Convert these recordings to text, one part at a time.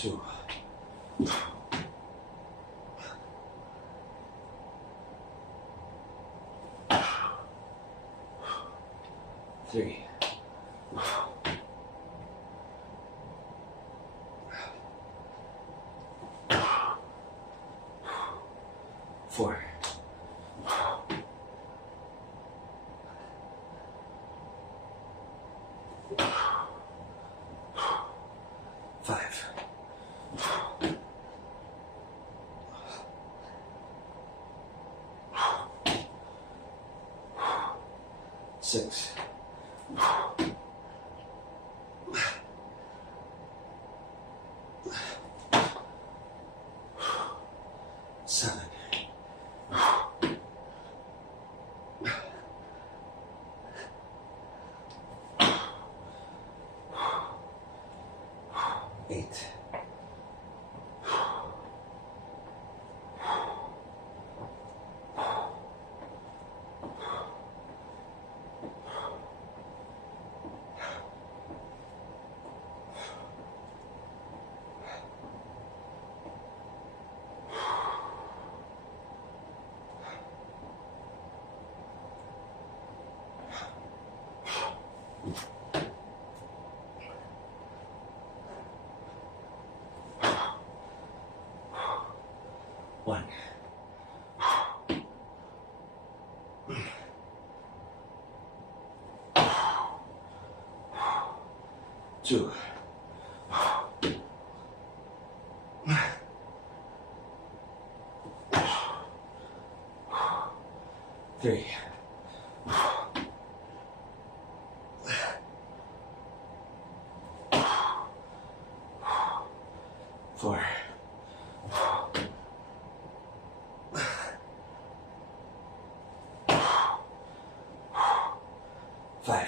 2, 3, 4, 5, 6, 7, 8, 1, 2, 3, 4, 5,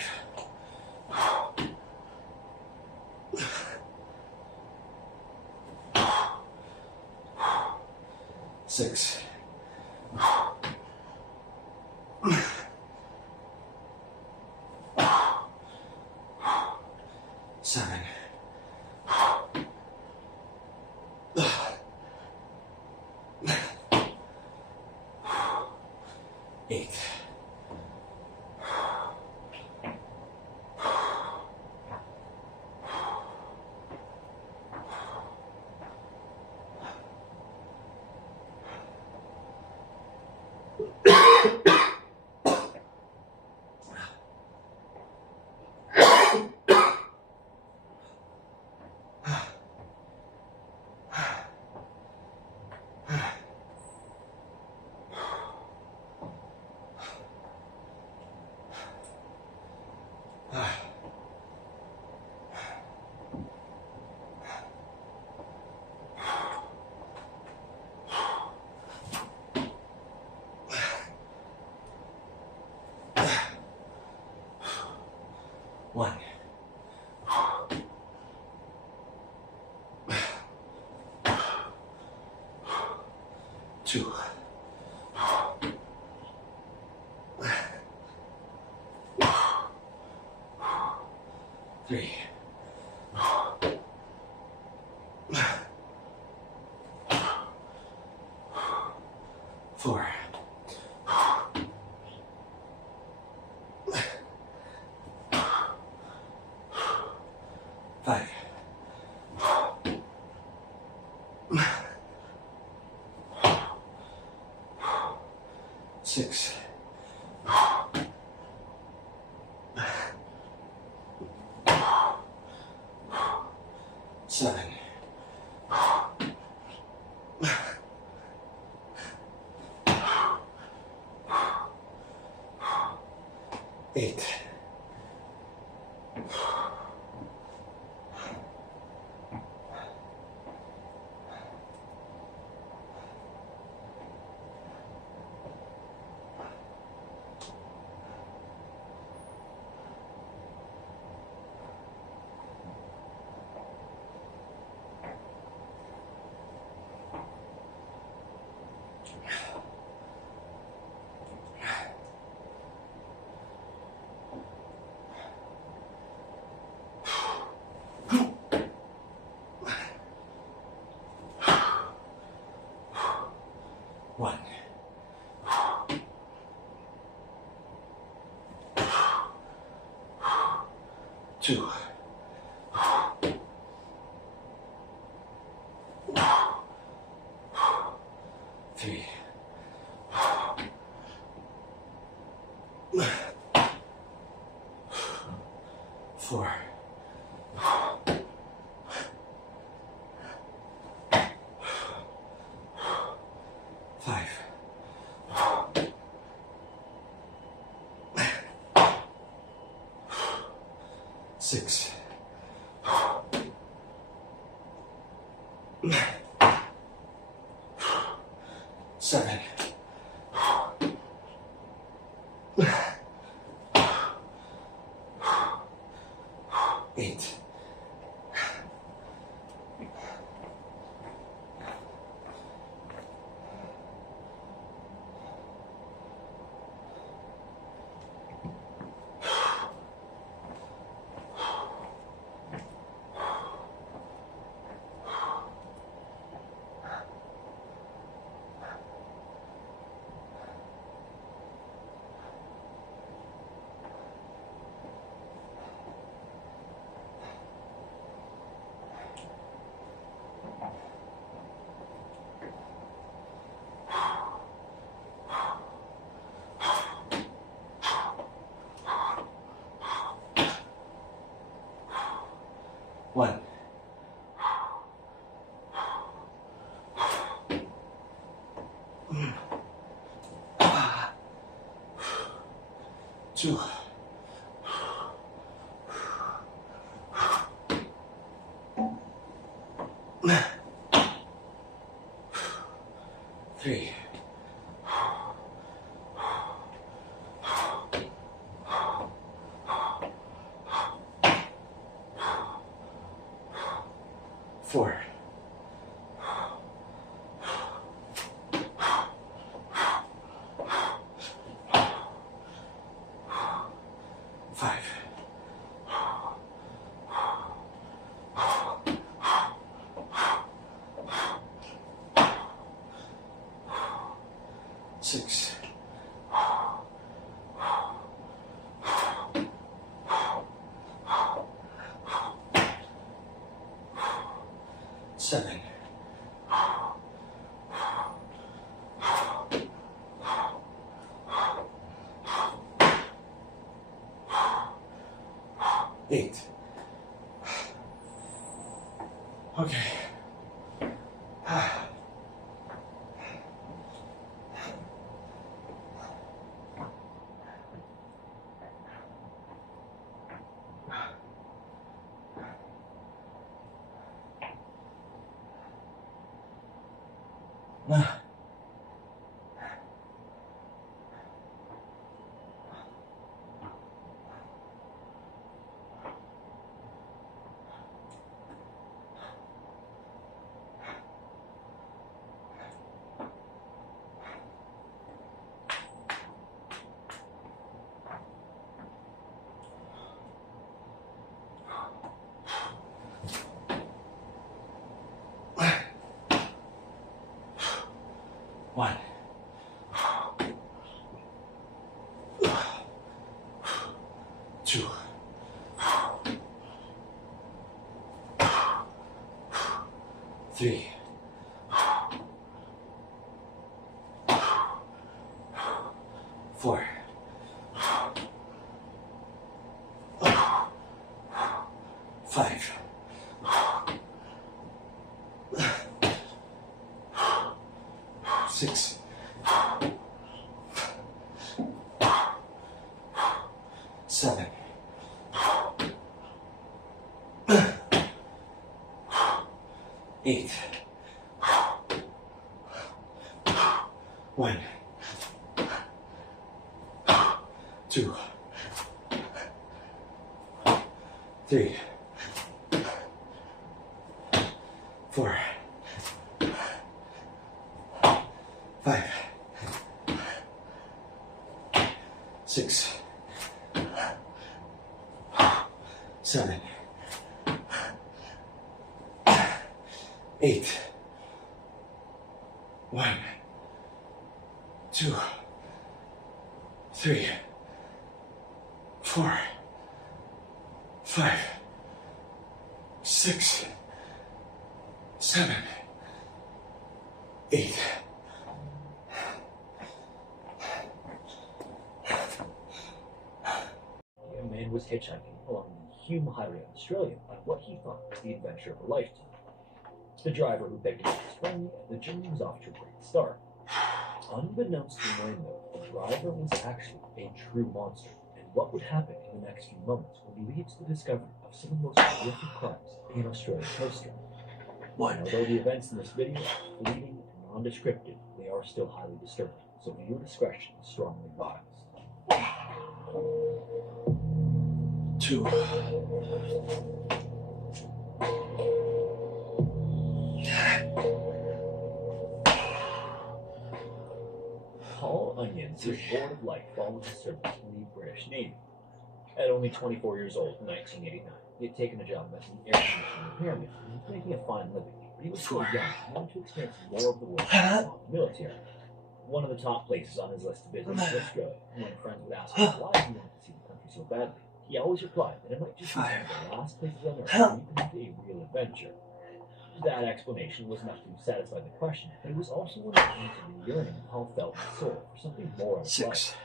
6, 7, 8, 1, 2, 3, 4, 5, 6, 7, 8, 9, 1, 2, 3, 4, 5, 6, 7, 8, 1, 2, 3, 4, 5, 6, 7, 8. Okay. One, 2, 3, 4, 5, 6, 7, 8, 1, 2, 3, 4, 5, 6, 7, 8, 1, 2, 3, 4, 5, 6, 7, 8. A man was hitchhiking along the Hume Highway in Australia on what he thought was the adventure of a lifetime. The driver who picked him up was friendly, and the journey was off to a great start. Unbeknownst to the man, though, the driver was actually a true monster, and what would happen in the next few moments would lead to the discovery of some of the most horrific crimes in Australian history. And although the events in this video are fleeting and nondescriptive, they are still highly disturbing, so viewer discretion is strongly advised. 2. Paul Onions was bored of life following his service in the British Navy. At only 24 years old in 1989, he had taken a job as an air conditioning repairman and was making a fine living, but he was still young and wanted to experience more of the world outside the military. One of the top places on his list to visit was Australia, and when friends would ask him why he wanted to see the country so badly, he always replied that it might just be one of the last places on earth where you can have a real adventure. That explanation was enough to satisfy the question, but it was also one of the answers the yearning Paul felt in his soul for something more out of life.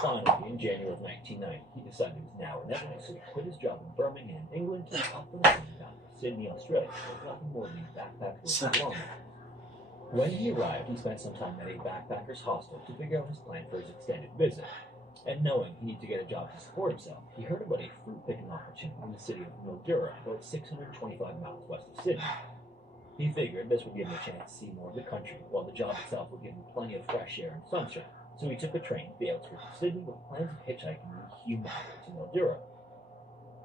Finally, in January of 1990, he decided it was now or never, so he quit his job in Birmingham, England, to up and down to Sydney, Australia, with nothing more than backpack work along with. When he arrived, he spent some time at a backpacker's hostel to figure out his plan for his extended visit. And knowing he needed to get a job to support himself, he heard about a fruit picking opportunity in the city of Mildura, about 625 miles west of Sydney. He figured this would give him a chance to see more of the country, while the job itself would give him plenty of fresh air and sunshine. So he took a train to the outskirts of Sydney with plans of hitchhiking the Hume Highway to Mildura.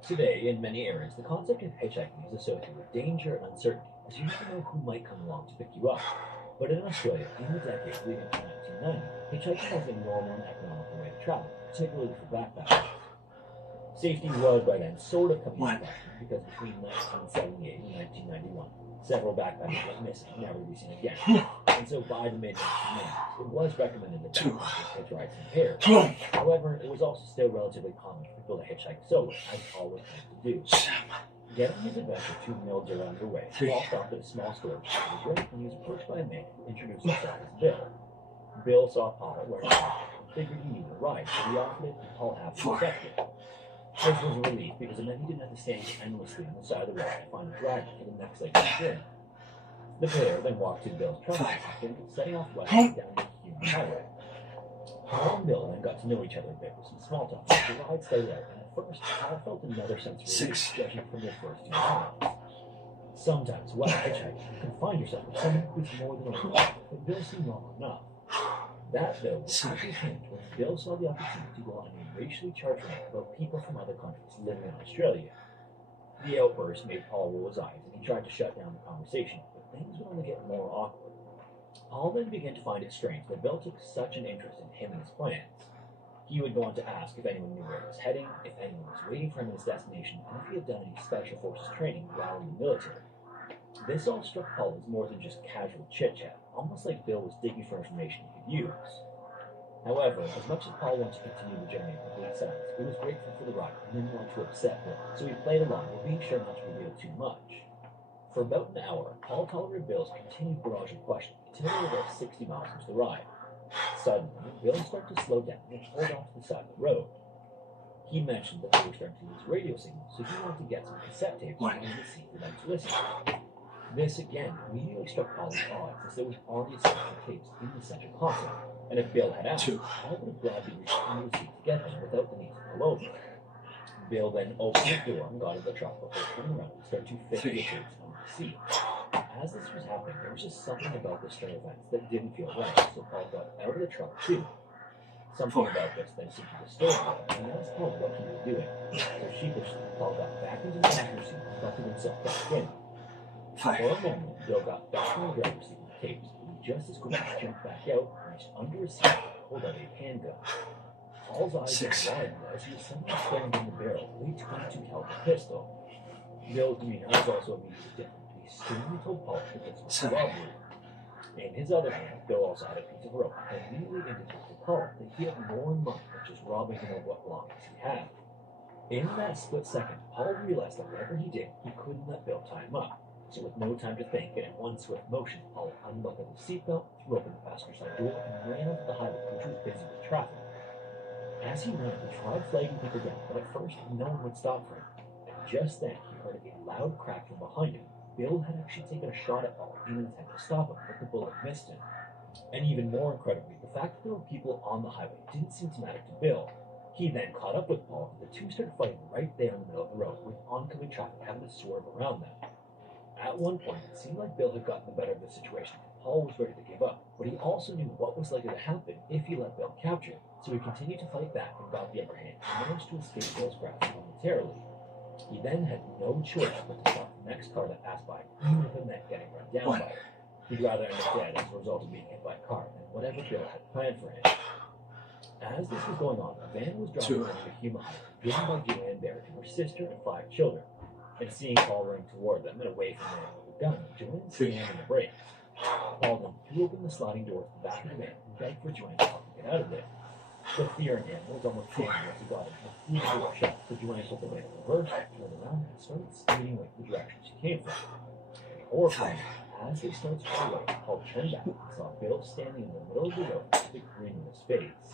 Today, in many areas, the concept of hitchhiking is associated with danger and uncertainty, as you never know who might come along to pick you up. But in Australia, in the decades leading to 1990, hitchhiking was a normal and economical way to travel, particularly for backpackers. Safety was by then sort of coming into question because between 1978 and 1991, several backpackers went missing, never to be seen again. And so by the mid-1990s, it was recommended that backpackers hitch rides in pairs. However, it was also still relatively common for people to hitchhike solo, as Paul was trying to do. Getting his adventure to Mildura underway, Paul stopped at a small store and was ready when he was approached by a man who introduced himself as Bill. Bill saw Paul wearing a hat and figured he needed a ride, so he offered it and Paul happily accepted. This was a relief because it meant he didn't have to stand endlessly on the side of the road to find a driver for the next leg of the journey. The pair then walked to Bill's truck and setting off west down the Hume Highway. Paul and Bill then got to know each other a bit with some small talk as the ride started out, and at first, Paul felt another sense of relief, judging from their first 2 miles. Sometimes, while hitchhiking, you can find yourself with someone who's more than a little, but Bill seemed normal enough. That, though, was actually changed when Bill saw the opportunity to go on a racially charged rant about people from other countries living in Australia. The outburst made Paul roll his eyes, and he tried to shut down the conversation, but things would only get more awkward. Paul then began to find it strange that Bill took such an interest in him and his plans. He would go on to ask if anyone knew where he was heading, if anyone was waiting for him at his destination, and if he had done any special forces training while in the military. This all struck Paul as more than just casual chit-chat, almost like Bill was digging for information he could use. However, as much as Paul wanted to continue the journey in complete silence, he was grateful for the ride and didn't want to upset Bill, so he played along while being sure not to reveal too much. For about an hour, Paul tolerated Bill's continued barrage of questioning until they were about 60 miles into the ride. Suddenly, Bill started to slow down and pulled off to the side of the road. He mentioned that they were starting to lose radio signals, so he wanted to get some cassette tapes on the seat for them to listen to. This again immediately struck Paul as odd, since there was already a section of tapes in the center console, and if Bill had asked, Paul would have gladly reached into the seat to get them without the need to pull over. Bill then opened the door and got out of the truck before turning around and started to fit the tapes on the seat. As this was happening, there was just something about this turn of events that didn't feel right, so Paul got out of the truck too. Something about this then seemed to disturb Paul, and he asked Paul what he was doing. So sheepishly, Paul got back into the passenger seat and buckled himself back in. For a moment, Bill got back in the driver's seat with the tapes, but he just as quickly jumped back out, reached under his seat, and pulled out a handgun. Paul's eyes widened as he was suddenly staring down the barrel of a .22 caliber pistol. Bill's demeanor was also immediately different. He sternly told Paul that this was a robbery. In his other hand, Bill also had a piece of rope and immediately indicated to Paul that he had more in mind than just robbing him of what belongings he had. In that split second, Paul realized that whatever he did, he couldn't let Bill tie him up. So with no time to think, and in one swift motion, Paul unbuckled his seatbelt, threw open the passenger side door, and ran onto the highway, which was busy with traffic. As he ran, he tried flagging people down, but at first, no one would stop for him. And just then, he heard a loud crack from behind him. Bill had actually taken a shot at Paul in an attempt to stop him, but the bullet missed him. And even more incredibly, the fact that there were people on the highway didn't seem to matter to Bill. He then caught up with Paul, and the two started fighting right there in the middle of the road, with oncoming traffic having to swerve around them. At one point, it seemed like Bill had gotten the better of the situation, and Paul was ready to give up, but he also knew what was likely to happen if he let Bill capture him, so he continued to fight back and got the upper hand, and managed to escape Bill's grasp momentarily. He then had no choice but to stop the next car that passed by, even if it meant getting run down by it. He'd rather end up dead as a result of being hit by a car than whatever Bill had planned for him. As this was going on, a van was driving around the Huma Highway, driven by Joanne Barrett and her sister and 5 children. And seeing Paul running toward them and away from the man with a gun, Joanne slammed on the brakes. Paul then threw open the sliding door to the back of the van and begged for Joanne to help him get out of there. The fear in him was almost gone once he got him a few door shut, so Joanne put the van in reverse, turned around, and started speeding away the direction she came from. Horrified, as they started to pull away, Paul turned back and saw Bill standing in the middle of the road with a grin on his face.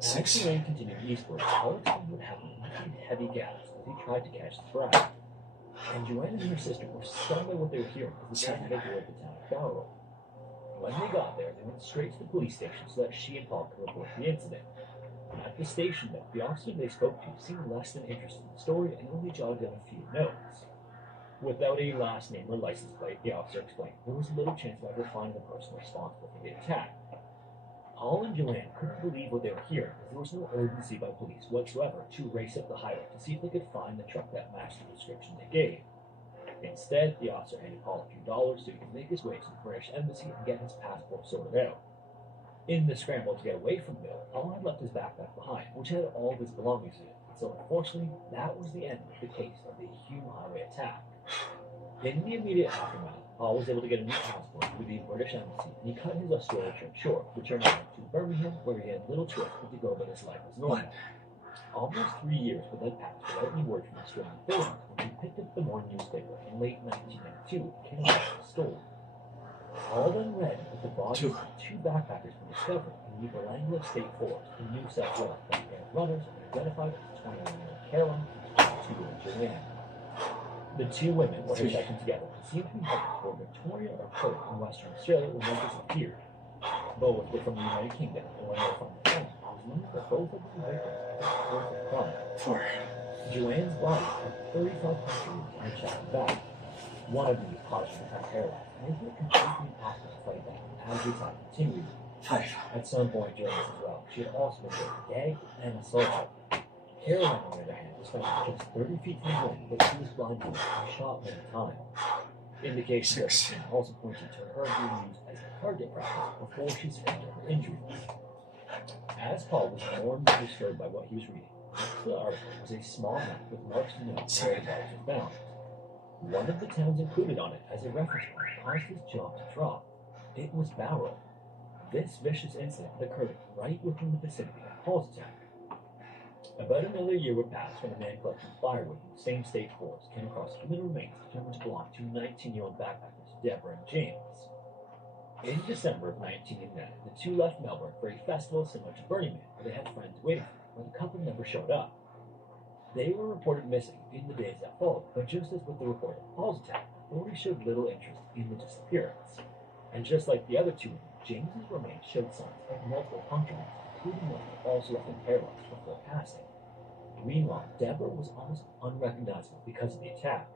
As the rain continued eastward, Paul explained what happened and breathed heavy gasps as he tried to catch his breath. And Joanne and her sister were stunned by what they were hearing as the van headed toward the town of Barrow. When they got there, they went straight to the police station so that she and Paul could report the incident. At the station, though, the officer they spoke to seemed less than interested in the story and only jotted down a few notes. Without a last name or license plate, the officer explained there was little chance of ever finding the person responsible for the attack. Paul and Joanne couldn't believe what they were hearing, as there was no urgency by police whatsoever to race up the highway to see if they could find the truck that matched the description they gave. Instead, the officer handed Paul a few dollars so he could make his way to the British Embassy and get his passport sorted out. In the scramble to get away from Bill, Paul had left his backpack behind, which had all of his belongings in it, so unfortunately, that was the end of the case of the Hume Highway attack. In the immediate aftermath, Paul was able to get a new passport through the British Embassy, and he cut his Australia trip short, returning back to Birmingham, where he had little choice but to go about his life as normal. Almost 3 years would then pass without any word from Australian authorities when he picked up the morning newspaper in late 1992 and came across the story. Paul then read that the bodies of 2 backpackers were discovered in the Belanglo State Forest in New South Wales by runners and identified as 21-year-old Caroline and 22-year-old Joanne. The 2 women were hitchhiking together and seemed to be heading toward Victoria or Perth in Western Australia when they disappeared. Both were from the United Kingdom, and when they were found home, it was known that both of the victims had been horrific crime. 4. Joanne's body had 35 punctures on her chest and back. One of these caused her to become paralyzed, making it completely impossible to fight back as the attack continued. 5. At some point during this as well, she had also been gagged and assaulted. Caroline, on the other hand, was found just 30 feet from the ground, but she was blinded and shot many times. Indications of the scene also pointed to her being used as a target practice before she succumbed to her injuries. As Paul was more and more disturbed by what he was reading, next to the article was a small map with marks to note where the bodies were found. One of the towns included on it as a reference point caused his jaw to drop. It was Barrow. This vicious incident had occurred right within the vicinity of Paul's attack. About another year would pass when a man collecting firewood in the same state forest came across human remains determined to belong to 19-year-old backpackers Deborah and James. In December of 1989, the 2 left Melbourne for a festival similar to Burning Man, where they had friends waiting for them, but the couple never showed up. They were reported missing in the days that followed, but just as with the report of Paul's attack, authorities showed little interest in the disappearance. And just like the other 2, James's remains showed signs of multiple puncture wounds, including one that also left him paralyzed before passing. Meanwhile, Deborah was almost unrecognizable because of the attack.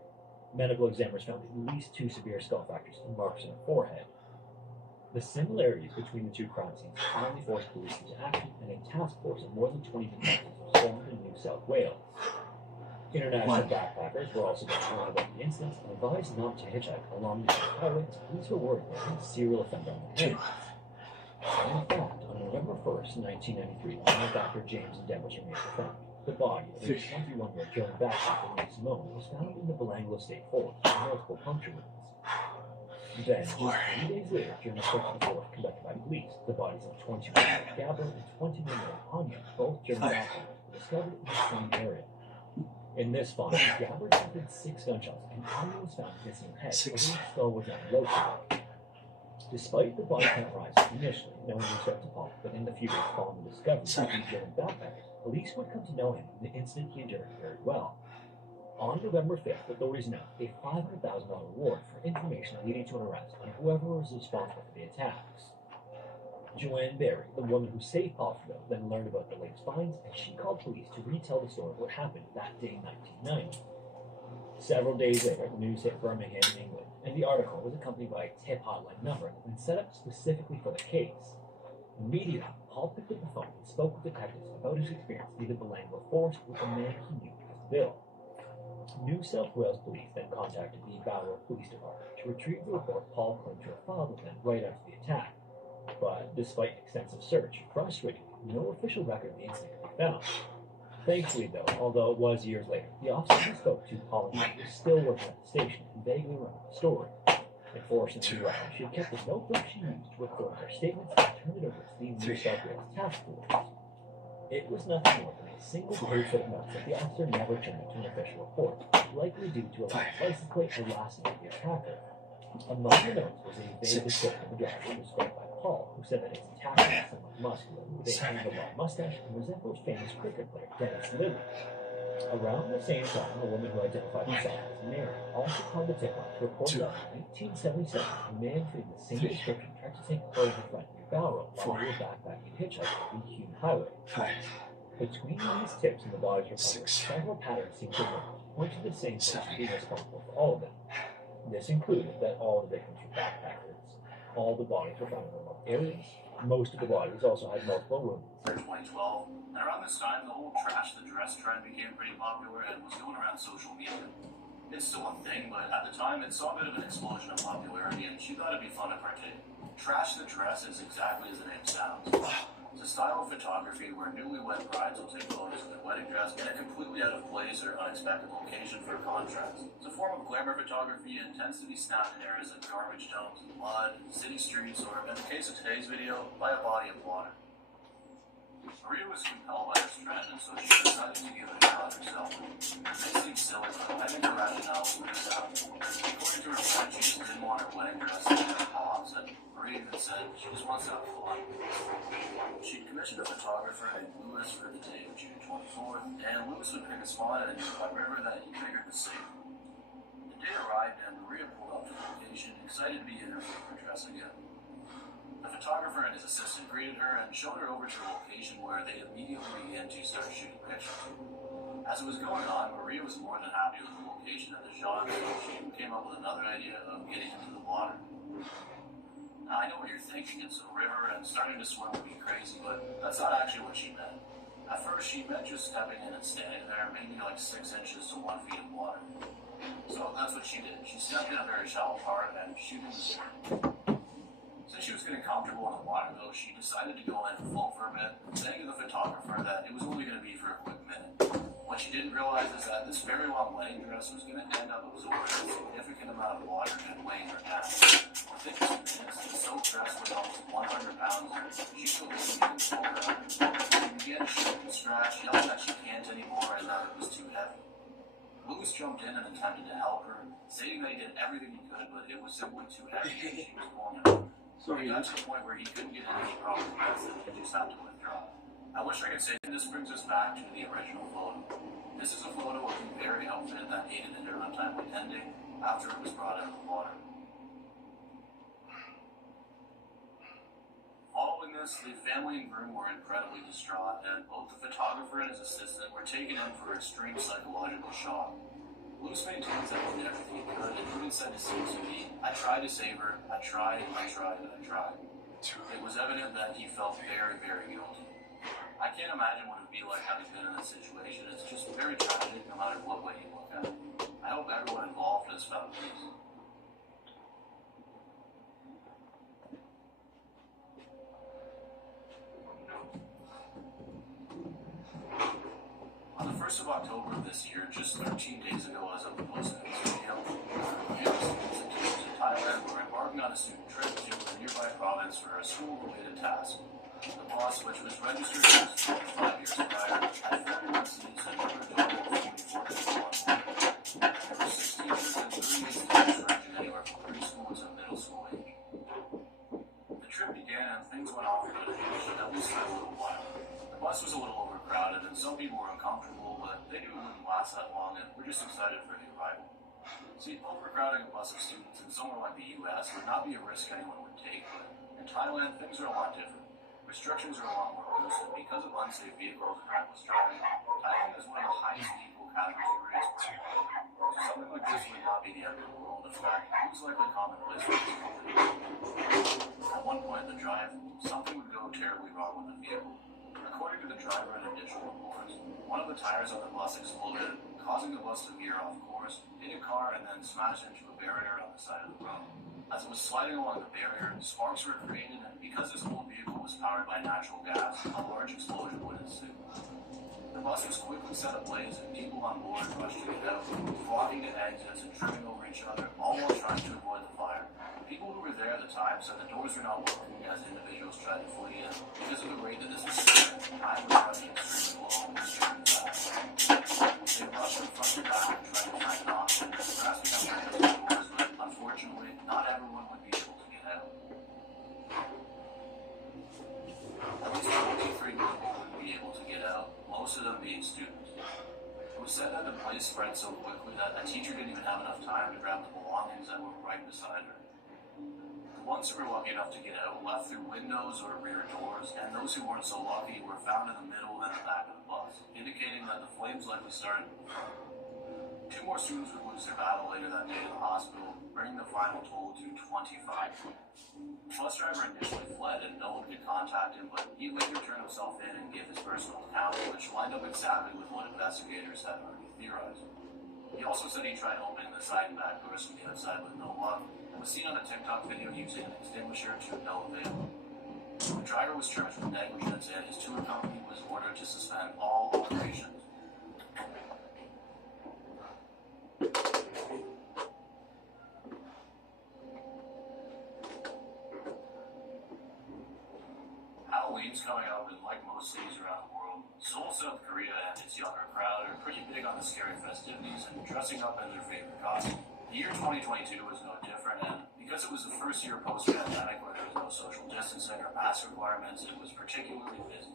Medical examiners found at least 2 severe skull fractures and marks on her forehead. The similarities between the 2 crime scenes finally forced police into action, and a task force of more than 20 detectives was formed in New South Wales. International backpackers were also being warned about the incidents and advised not to hitchhike along the highway as police were worried that a serial offender on the hands. In fact, on November 1st, 1993, backpacker James and Deborah's remains were found. The body of a 21-year-old German backpacker named Simone was found in the Belanglo State Forest with multiple puncture wounds. Then, just 4, 3 days later, during a search report conducted by police, the bodies of 21-year-old Gabbard and 21-year-old Anya, both German 5, officers, were discovered in the same area. In this find, Gabbard suffered 6 gunshots, and Anya was found missing a head, 6, although her skull was not located. Despite the body count rise initially, no one reached out to Paul, but in the few days following the discovery of 7, the German backpackers, police would come to know him in the incident he endured very well. On November 5th, authorities announced a $500,000 reward for information leading to an arrest on whoever was responsible for the attacks. Joanne Barry, the woman who saved Potterville, then learned about the latest finds, and she called police to retell the story of what happened that day in 1990. Several days later, the news hit Birmingham, England, and the article was accompanied by a tip hotline number that had been set up specifically for the case. Immediately, Paul picked up the phone and spoke with detectives about his experience near the Belanglo Forest with a man he knew as Bill. New South Wales police then contacted the Barrow Police Department to retrieve the report Paul claimed to have filed with them right after the attack. But despite extensive search, frustratingly, no official record of the incident could be found. Thankfully, though, although it was years later, the officer who spoke to Paul and was still working at the station and vaguely remembered the story. Unfortunately, she had kept a notebook she used to record her statements and turned it over to the New South Wales Task Force. It was nothing more than a single page of notes that the officer never turned into an official report, likely due to a lack of license plate or last name of the attacker. Among the notes was a vague description of the driver described by Paul, who said that his attacker was somewhat muscular, with a handlebar mustache and resembled famous cricket player Dennis Lilly. Around the same time, a woman who identified herself as Mary also called the tip line to report that in 1977, a man fitting the same description tried to take over front near Balro while they were backpacking and hitchhiking on the Hume Highway. 5, Between these tips and the bodies recovered, 6, several patterns seemed to emerge, pointing to the same person being responsible for all of them. This included that all the victims were backpackers, all the bodies were found in remote areas, most of the bodies also had multiple wounds. For 2012, and around this time, the whole trash the dress trend became pretty popular and was going around social media. It's still a thing, but at the time, it saw a bit of an explosion of popularity, and she thought it'd be fun to partake. Trash the dress is exactly as the name sounds. It's a style of photography where newlywed brides will take photos of their wedding dress in a completely out of place or unexpected location for contrast. It's a form of glamour photography and tends to be snapped in areas like garbage dumps, mud, city streets, or in the case of today's video, by a body of water. Maria was compelled by this trend, and so she decided to give it a shot herself. It may seem silly, but I think her rationale was sound. According to her friend, she just didn't want her wedding dress to get pops, and Maria even said she just wants to have fun. She'd commissioned a photographer named Lewis for the day of June 24th, and Lewis would pick a spot at a nearby river that he figured was safe. The day arrived, and Maria pulled up to the location, excited to be in her favorite dress again. The photographer and his assistant greeted her and showed her over to a location where they immediately began to start shooting pictures. As it was going on, Maria was more than happy with the location and the shot, so she came up with another idea of getting into the water. Now, I know what you're thinking, it's a river and starting to swim would be crazy, but that's not actually what she meant. At first, she meant just stepping in and standing there, maybe like 6 inches to 1 feet of water. So that's what she did. She stepped in a very shallow part and shooting the swim. Since she was getting comfortable in the water, though, she decided to go in and float for a bit, saying to the photographer that it was only going to be for a quick minute. What she didn't realize is that this very long wedding dress was going to end up absorbing a significant amount of water and weighing her down. Within 2 minutes, the soaked dress was almost 100 pounds, and she still wasn't getting soaked out. She began to shake and scratch, yelling that she can't anymore and that it was too heavy. Lewis jumped in and attempted to help her, saying that he did everything he could, but it was simply too heavy and she was pulling it out. So he got to the point where he couldn't get any proper breath and he just had to withdraw. I wish I could say this brings us back to the original photo. This is a photo of the very outfit that aided in her untimely ending after it was brought out of the water. Following this, the family and groom were incredibly distraught, and both the photographer and his assistant were taken in for extreme psychological shock. Lewis maintains that he did everything he could, and even said to CTV, "I tried to save her, I tried, and I tried, and I tried." It was evident that he felt very, very guilty. I can't imagine what it would be like having been in this situation. It's just very tragic no matter what way you look at it. I hope everyone involved has found peace. On the 1st of October of this year, just 13 days ago as of the posting of this video, Thailand were embarked on a student trip to a nearby province for a school-related task. The bus, which was registered as 5 years prior, had 41 seats and never adopted 44 There were 6 teachers and 38 students ranging anywhere from preschool to middle school age. The trip began and things went off without a hitch, at least for a little while. The bus was a little overcrowded and some people were uncomfortable, but they knew it wouldn't last that long and were just excited for the arrival. See, overcrowding a bus of students in somewhere like the US would not be a risk anyone would take, but in Thailand, things are a lot different. Restrictions are a lot more loose, and because of unsafe vehicles and reckless driving, Thailand is one of the highest vehicle casualty rates. So something like this would not be the end of the world. In fact, it was likely commonplace for this company. At one point in the drive, something would go terribly wrong with the vehicle. According to the driver and initial reports, one of the tires on the bus exploded, causing the bus to veer off course, hit a car, and then smash into a barrier on the side of the road. As it was sliding along the barrier, sparks were created, and because this whole vehicle was powered by natural gas, a large explosion would ensue. The bus was quickly set ablaze, and people on board rushed to get out, flocking to exits and tripping over each other, all while trying to avoid the fire. People who were there at the time said the doors were not working as individuals tried to flee, and because of the rate that this was spreading, time was running extremely low and extremely fast. They rushed from front to back and tried to find an option, grasping at windows and doors, but unfortunately, not everyone would be able to get out. At least 23 people wouldn't be able to get out, most of them being students. It was said that the blaze spread so quickly that a teacher didn't even have enough time to grab the belongings that were right beside her. The ones who were lucky enough to get out left through windows or rear doors, and those who weren't so lucky were found in the middle and the back of the bus, indicating that the flames likely started in the front. 2 more students would lose their battle later that day in the hospital, bringing the final toll to 25. The bus driver initially fled and no one could contact him, but he later turned himself in and gave his personal account, which lined up exactly with what investigators had already theorized. He also said he tried opening the side and back doors from the outside with no luck, and was seen on a TikTok video using an extinguisher to no avail. The driver was charged with negligence, and his tour company was ordered to suspend all operations. Halloween's coming up, and like most cities around the world, Seoul, South Korea, and its younger crowd are pretty big on the scary festivities and dressing up in their favorite costume. The year 2022 was no different, and because it was the first year post-pandemic where there was no social distancing or mask requirements, it was particularly busy.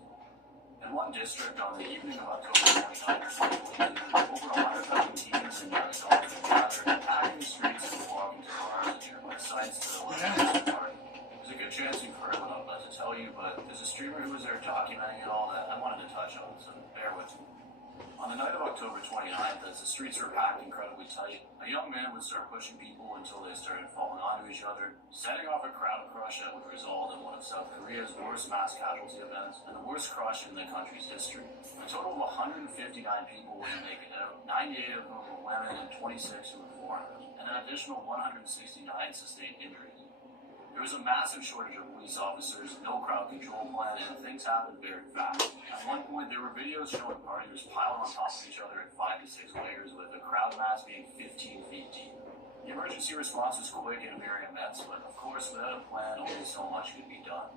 In one district, on the evening of October 29, 2022, over 100,000 teens and young adults gathered, packing the streets and walking to bars and nearby sites to let the party. There's a good chance you've heard what I'm about to tell you, but there's a streamer who was there documenting it all that I wanted to touch on, so bear with me. On the night of October 29th, as the streets were packed incredibly tight, a young man would start pushing people until they started falling onto each other, setting off a crowd crush that would result in one of South Korea's worst mass casualty events and the worst crush in the country's history. A total of 159 people wouldn't make it out, 98 of whom were women and 26 who were foreigners, and an additional 169 sustained injuries. There was a massive shortage of police officers, no crowd control plan, and things happened very fast. At one point, there were videos showing partiers piled on top of each other in 5 to 6 layers, with the crowd mass being 15 feet deep. The emergency response was quick and very immense, but of course, without a plan, only so much could be done.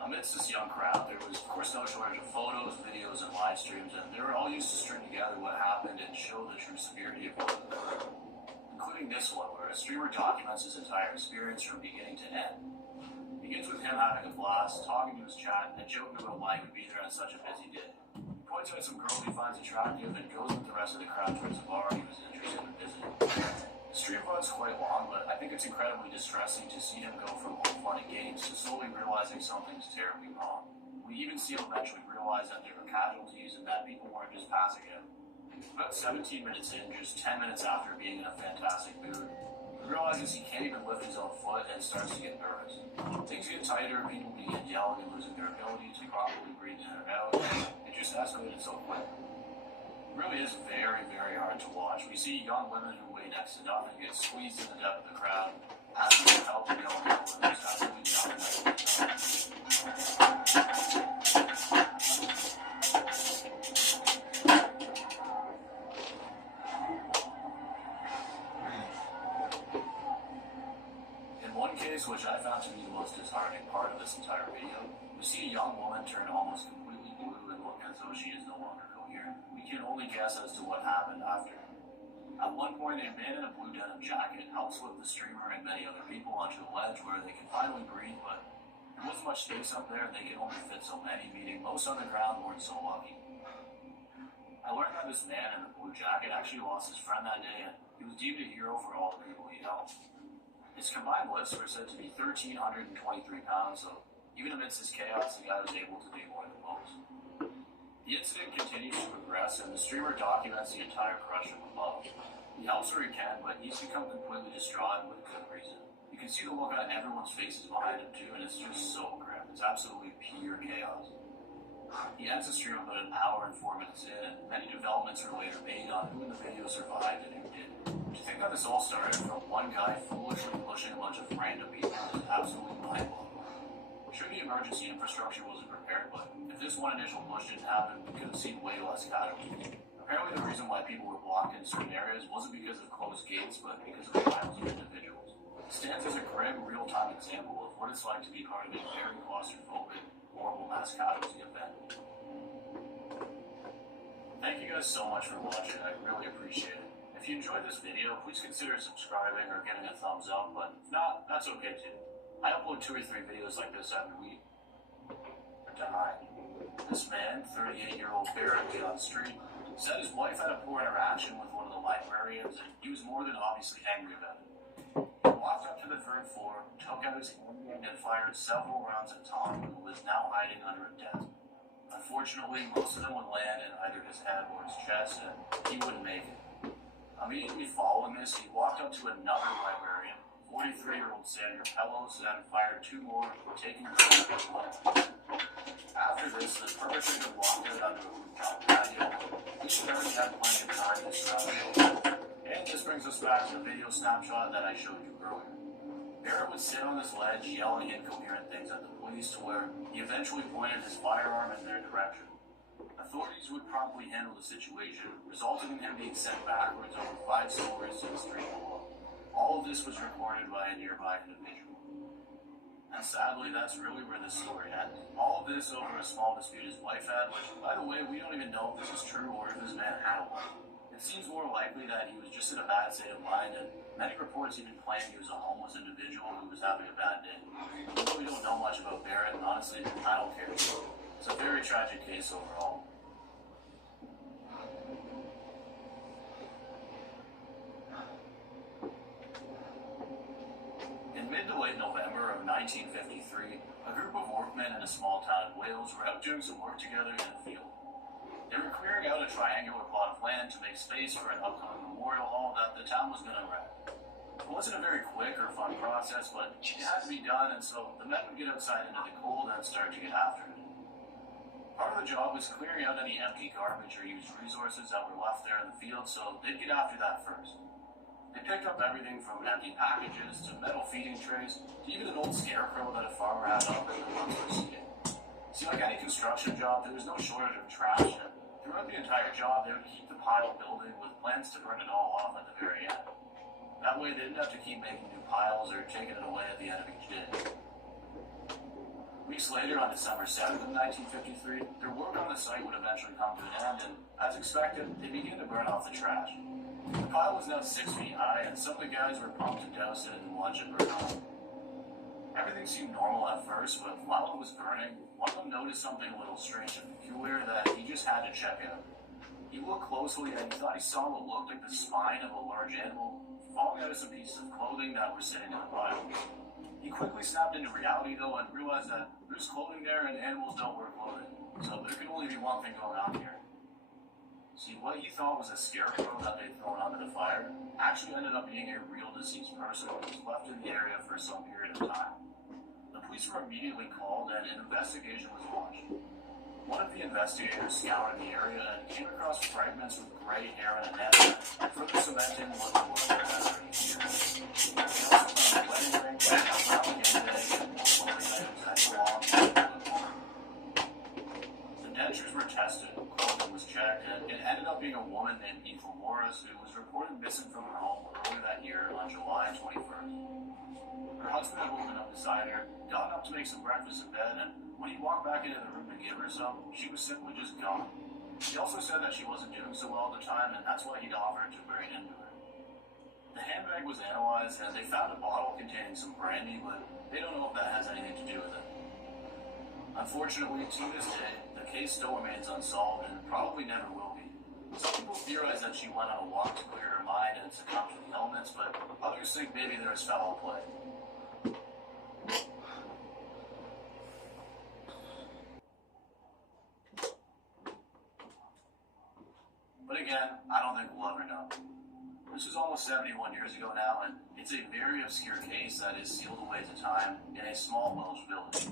Amidst this young crowd, there was of course no shortage of photos, videos, and live streams, and they were all used to string together what happened and show the true severity of what occurred. Including this one, where a streamer documents his entire experience from beginning to end. It begins with him having a blast, talking to his chat, and joking about why he would be there on such a busy day. He points out some girl he finds attractive and goes with the rest of the crowd towards a bar he was interested in visiting. The stream runs quite long, but I think it's incredibly distressing to see him go from all fun and games to slowly realizing something's terribly wrong. We even see him eventually realize that there were casualties and that people weren't just passing out. About 17 minutes in, just 10 minutes after being in a fantastic mood, he realizes he can't even lift his own foot and starts to get nervous. Things get tighter, people begin yelling and losing their ability to properly breathe in and out, and it just escalated so quick. It really is very, very hard to watch. We see young women who weigh next to nothing get squeezed in the depth of the crowd, asking for help and yelling at women who's absolutely nothing. one case, which I found to be the most disheartening part of this entire video, we see a young woman turn almost completely blue and look as though she is no longer coherent. We can only guess as to what happened after. At one point, a man in a blue denim jacket helps with the streamer and many other people onto a ledge where they can finally breathe, but there wasn't much space up there and they could only fit so many, meaning most on the ground weren't so lucky. I learned that this man in the blue jacket actually lost his friend that day, and he was deemed a hero for all the people he helped. His combined lifts were said to be 1,323 pounds, so even amidst his chaos, the guy was able to do more than most. The incident continues to progress, and the streamer documents the entire crush from above. He helps where he can, but he's become completely distraught with good reason. You can see the look on everyone's faces behind him too, and it's just so grim. It's absolutely pure chaos. He ends the stream about an hour and 4 minutes in, and many developments are later made on who in the video survived and who didn't. To think that this all started from one guy foolishly pushing a bunch of random people is absolutely mind-blowing. Sure, the emergency infrastructure wasn't prepared, but if this one initial push didn't happen, we could have seen way less casualties. Apparently the reason why people were blocked in certain areas wasn't because of closed gates, but because of piles of individuals. It stands as a grim, real-time example of what it's like to be part of a very claustrophobic, horrible mass casualty event. Thank you guys so much for watching, I really appreciate it. If you enjoyed this video, please consider subscribing or giving a thumbs up, but if not, that's okay too. I upload 2 or 3 videos like this every week. Died. This man, 38-year-old Barrett, on the street, said his wife had a poor interaction with one of the librarians, and he was more than obviously angry about it. He walked up to the 3rd floor, took out his handgun, and fired several rounds at Tom, who was now hiding under a desk. Unfortunately, most of them would land in either his head or his chest, and he wouldn't make it. Immediately following this, he walked up to another librarian, 43-year-old Sandra Pellos, and fired 2 more, taking her to his leg. After this, the perpetrator walked out onto a rooftop patio. He apparently had plenty of time to surround the building. And this brings us back to the video snapshot that I showed you earlier. Barrett would sit on this ledge yelling incoherent things at the police to where he eventually pointed his firearm in their direction. Authorities would promptly handle the situation, resulting in him being sent backwards over 5 stories to the street below. All of this was recorded by a nearby individual. And sadly, that's really where this story ends. All of this over a small dispute his wife had, which, by the way, we don't even know if this is true or if this man had one. It seems more likely that he was just in a bad state of mind, and many reports even claim he was a homeless individual who was having a bad day. Although we don't know much about Barrett, and honestly, I don't care. It's a very tragic case overall. In mid to late November of 1953, a group of workmen in a small town in Wales were out doing some work together in a field. They were clearing out a triangular plot of land to make space for an upcoming memorial hall that the town was going to erect. It wasn't a very quick or fun process, but it had to be done, and so the men would get outside into the cold and start to get after it. Part of the job was clearing out any empty garbage or used resources that were left there in the field, so they'd get after that first. They picked up everything from empty packages to metal feeding trays to even an old scarecrow that a farmer had up in the months preceding. See, like any construction job, there was no shortage of trash, and throughout the entire job, they would keep the pile building with plans to burn it all off at the very end. That way, they didn't have to keep making new piles or taking it away at the end of each day. Weeks later, on December 7th of 1953, their work on the site would eventually come to an end, and as expected, they began to burn off the trash. The pile was now 6 feet high, and some of the guys were pumped to douse it and watch it burn off. Everything seemed normal at first, but while it was burning, one of them noticed something a little strange and peculiar that he just had to check out. He looked closely and he thought he saw what looked like the spine of a large animal falling out of some pieces of clothing that were sitting in the pile. He quickly snapped into reality though and realized that there's clothing there and animals don't wear clothing, so there can only be one thing going on here. See, what he thought was a scarecrow that they'd thrown onto the fire actually ended up being a real deceased person who was left in the area for some period of time. The police were immediately called and an investigation was launched. One of the investigators scoured the area and came across fragments with gray hair and a net, further cementing what the worker had already feared. They also found a wedding ring, a brown game day, and more clothing items that belonged to the woman. The dentures were tested, clothing was checked, and it ended up being a woman named Ethel Morris who was reported missing from her home earlier that year on July 21st. Her Her husband had woken up beside her, gotten up to make some breakfast in bed, and when he walked back into the room to give her some, she was simply just gone. He also said that she wasn't doing so well at the time, and that's why he'd offered to bring it into her. The handbag was analyzed, and they found a bottle containing some brandy, but they don't know if that has anything to do with it. Unfortunately, to this day, the case still remains unsolved and probably never will be. Some people theorize that she went on a walk to clear her mind and succumbed to the elements, but others think maybe there is foul play. But again, I don't think we'll ever know. This was almost 71 years ago now, and it's a very obscure case that is sealed away to time in a small Welsh village.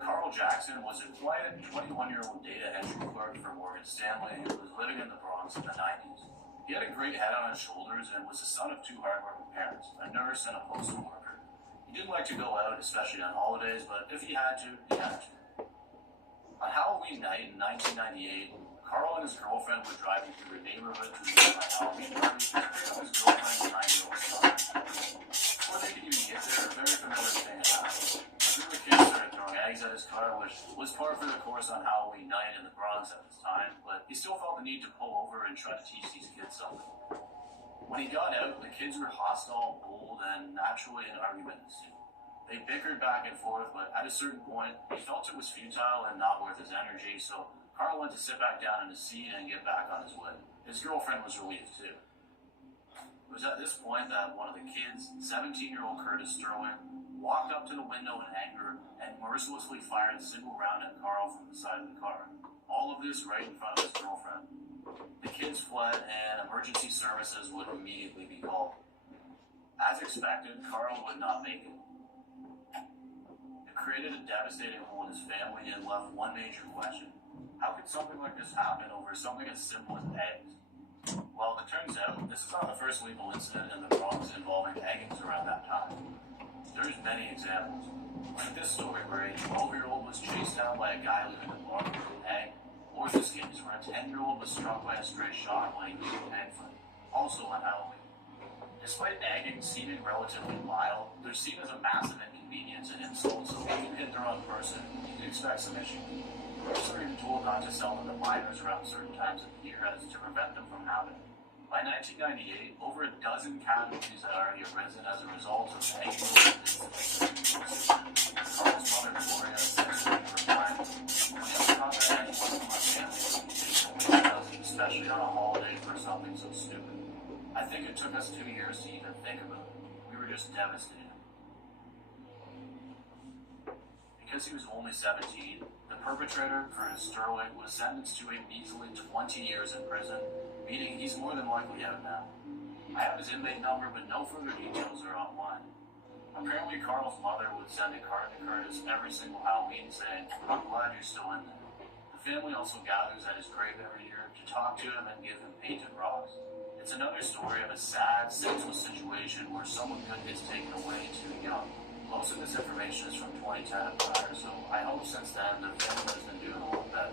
Carl Jackson was a quiet 21-year-old data entry clerk for Morgan Stanley who was living in the Bronx in the 90s. He had a great head on his shoulders and was the son of two hardworking parents, a nurse and a postal worker. He didn't like to go out, especially on holidays, but if he had to, he had to. On Halloween night in 1998, Carl and his girlfriend were driving through a neighborhood to enjoy a Halloween party to pick up his girlfriend's 9-year-old son. Before they could even get there, a very familiar thing happened. A group of kids started throwing eggs at his car, which was par for the course on Halloween night in the Bronx at this time, but he still felt the need to pull over and try to teach these kids something. When he got out, the kids were hostile, bold, and naturally an argument ensued. They bickered back and forth, but at a certain point, he felt it was futile and not worth his energy, so Carl went to sit back down in his seat and get back on his way. His girlfriend was relieved too. It was at this point that one of the kids, 17-year-old Curtis Sterling, walked up to the window in anger and mercilessly fired a single round at Carl from the side of the car. All of this right in front of his girlfriend. The kids fled and emergency services would immediately be called. As expected, Carl would not make it. It created a devastating hole in his family and left one major question. How could something like this happen over something as simple as eggs? Well, it turns out this is not the first lethal incident in the Bronx involving eggings around that time. There's many examples. Like this story where a 12-year-old was chased down by a guy leaving the bar with an egg, or this case where a 10-year-old was struck by a stray shot when he used an egg flip, also on Halloween. Despite egging seeming relatively mild, they're seen as a massive inconvenience and insult, so if you hit the wrong person, you can expect some issues. Groups are even told not to sell them to minors around certain times of the year as to prevent them from happening. By 1998, over a dozen casualties had already arisen as a result of egging-related incidents. Carl's mother, Gloria, said to me replying, "We never thought that anyone from our family would be taken away from us, especially on a holiday for something so stupid. I think it took us 2 years to even think about it. We were just devastated." Because he was only 17, the perpetrator, Curtis Sterling, was sentenced to a measly 20 years in prison, meaning he's more than likely out now. I have his inmate number, but no further details are online. Apparently, Carl's mother would send a card to Curtis every single Halloween saying, "I'm glad you're still in there." The family also gathers at his grave every year to talk to him and give him painted rocks. It's another story of a sad, senseless situation where someone good is taken away too young. Most of this information is from 2010 and prior, so I hope since then the family has been doing a little better.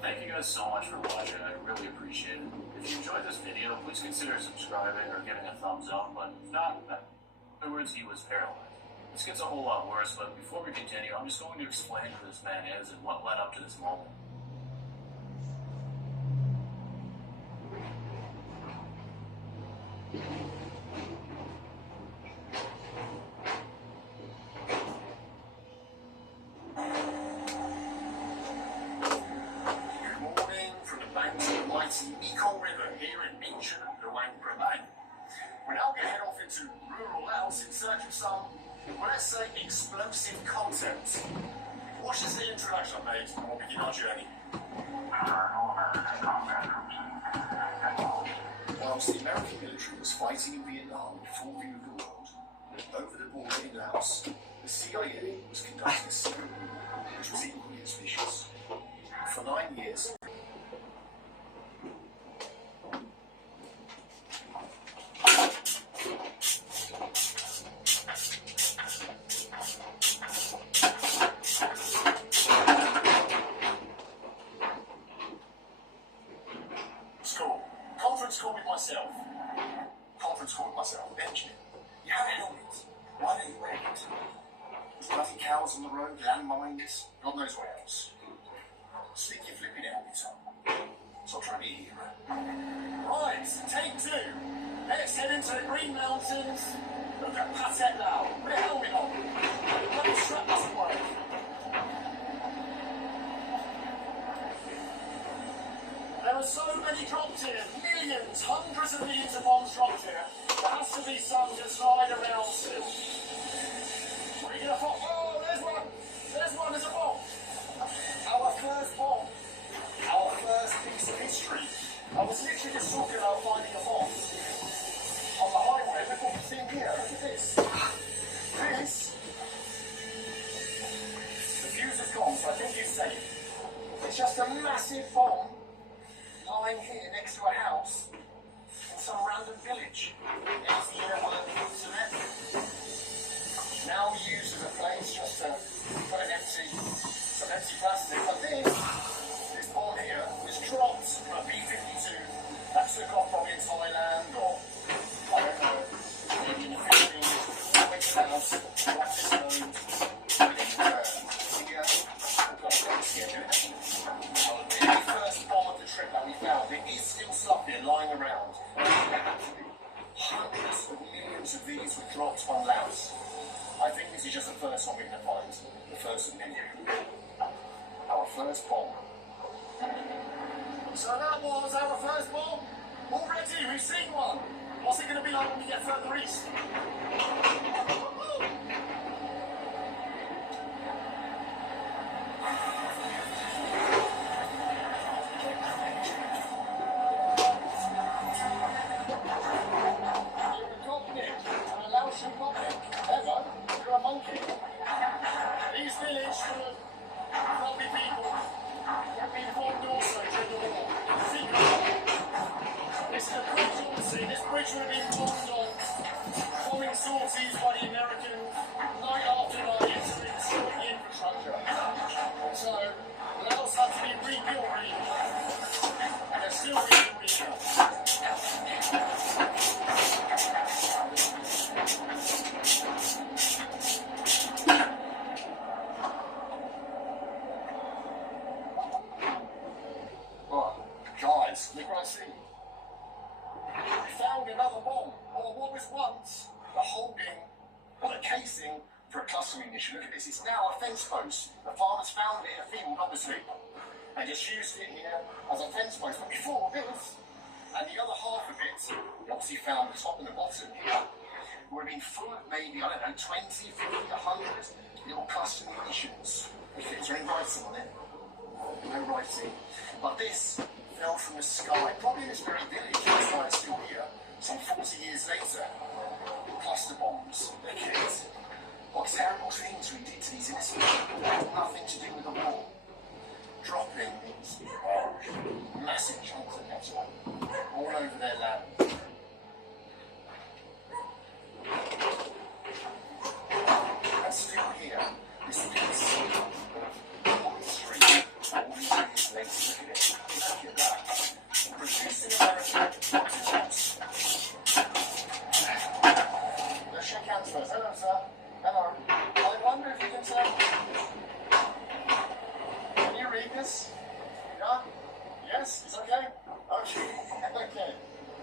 Thank you guys so much for watching, I really appreciate it. If you enjoyed this video, please consider subscribing or giving a thumbs up, but if not, afterwards he was paralyzed. This gets a whole lot worse, but before we continue, I'm just going to explain who this man is and what led up to this moment. We're now going to head off into rural Laos in search of some, well, let's say, explosive content. Watch this little introduction I made and we'll begin our journey. Whilst the American military was fighting in Vietnam in full view of the world, over the border in Laos, the CIA was conducting a secret war which was equally as vicious. For 9 years, cars on the road, landmines, God knows what else. Stick your flipping helmet on. Stop trying to be a hero. Right, take 2. Let's head into the Green Mountains. Look at Patek now. Put a helmet on. Let the strap doesn't work. There are so many dropped here. Millions, hundreds of millions of bombs dropped here. There has to be some just lying around still. What are you going to find? Oh, there's one. There's one. There's a bomb. Our first bomb. Our first piece of history. I was literally just talking about finding a bomb on the highway. Look what we've seen here. Look at this. This. The fuse is gone, so I think it's safe. It's just a massive bomb lying here next to a house in some random village. There's the inner workings of it. Now used as a place just to put some empty plastic. But this bomb here was dropped from a B-52 that took off probably in Thailand or, I don't know, maybe in the Philippines. Went to the house, wrapped its nose, put it in here. We've got a box here, doing it. Our very first bomb of the trip that we found, it is still stuck here, lying around. Actually, hundreds of millions of these were dropped on Laos. I think this is just the first one we're going to find. The first of many. Our first bomb. So that was our first bomb. Already, we've seen one. What's it going to be like when we get further east? Look what I see. We found another bomb, or what was once the holding, or the casing for a cluster munition. Look at this, it's now a fence post. The farmers found it in a field, obviously, and just used it here as a fence post. But before this, and the other half of it, we obviously found the top and the bottom here, would have been full of maybe, I don't know, 20, 50, 100 little cluster munitions. If there's any writing on it, no writing. But this fell from the sky, probably in this very village, that's why it's still here, some 40 years later. Cluster bombs. Look at it. What terrible things we did to these innocent people that had nothing to do with the war. Dropping these massive chunks of metal all over their land. And still here, this piece of history, all these years later. Look at it. Look at that. Produced in America, not in house. Let's shake hands first. Hello, sir. Hello. I wonder if you can say, can you read this? Yeah? Yes? It's okay? Okay. Okay.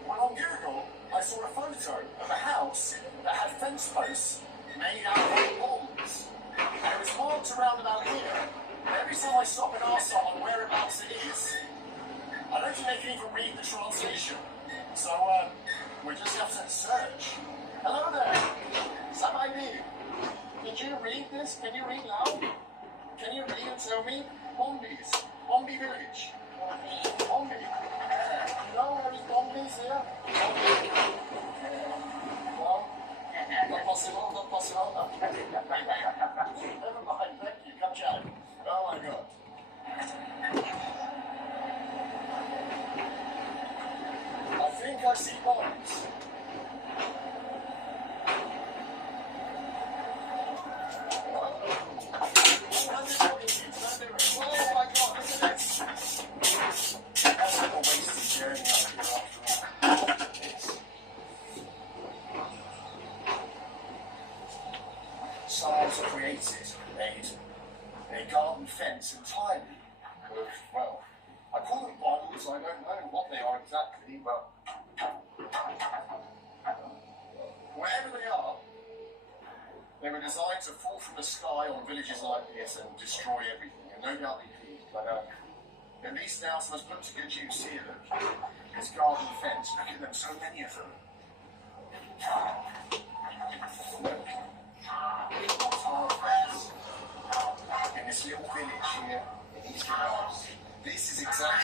Well, on Google, I saw a photo of a house that had fence posts made out of bombs. And it was marked around about here. Every time I stop and ask someone whereabouts it is, I don't think they can even read the translation. So, we just have to search. Hello there. Somebody, did you read this? Can you read loud? Can you read and tell me? Bombies. Bombay village. Bombay. You know where is Bombies here? No? Not possible, not possible. Never mind, thank you. Come chat. Oh my God. I think I see bombs. Oh my God, look at this. That's like a wasted journey up here after all. Look at this. Someone's created garden fence entirely. Well, I call them bombs. I don't know what they are exactly, but wherever they are, they were designed to fall from the sky on villages like this and destroy everything. And no doubt they did, but at least now someone's put to good use here. Look, this garden fence. Look at them, so many of them.